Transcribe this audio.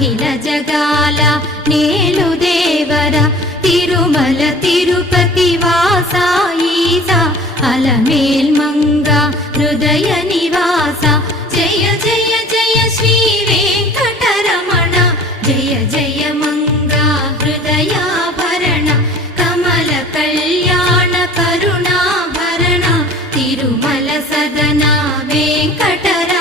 అఖిల జగాల నేలు దేవర తిరుమల తిరుపతి వాసా ఈసా అలమేల్ మంగ హృదయ నివాస జయ జయ జయ శ్రీ వెంకటరమణ జయ జయ మంగ హృదయాభరణ కమల కళ్యాణ కరుణాభరణ తిరుమల సదన వెంకటరమణ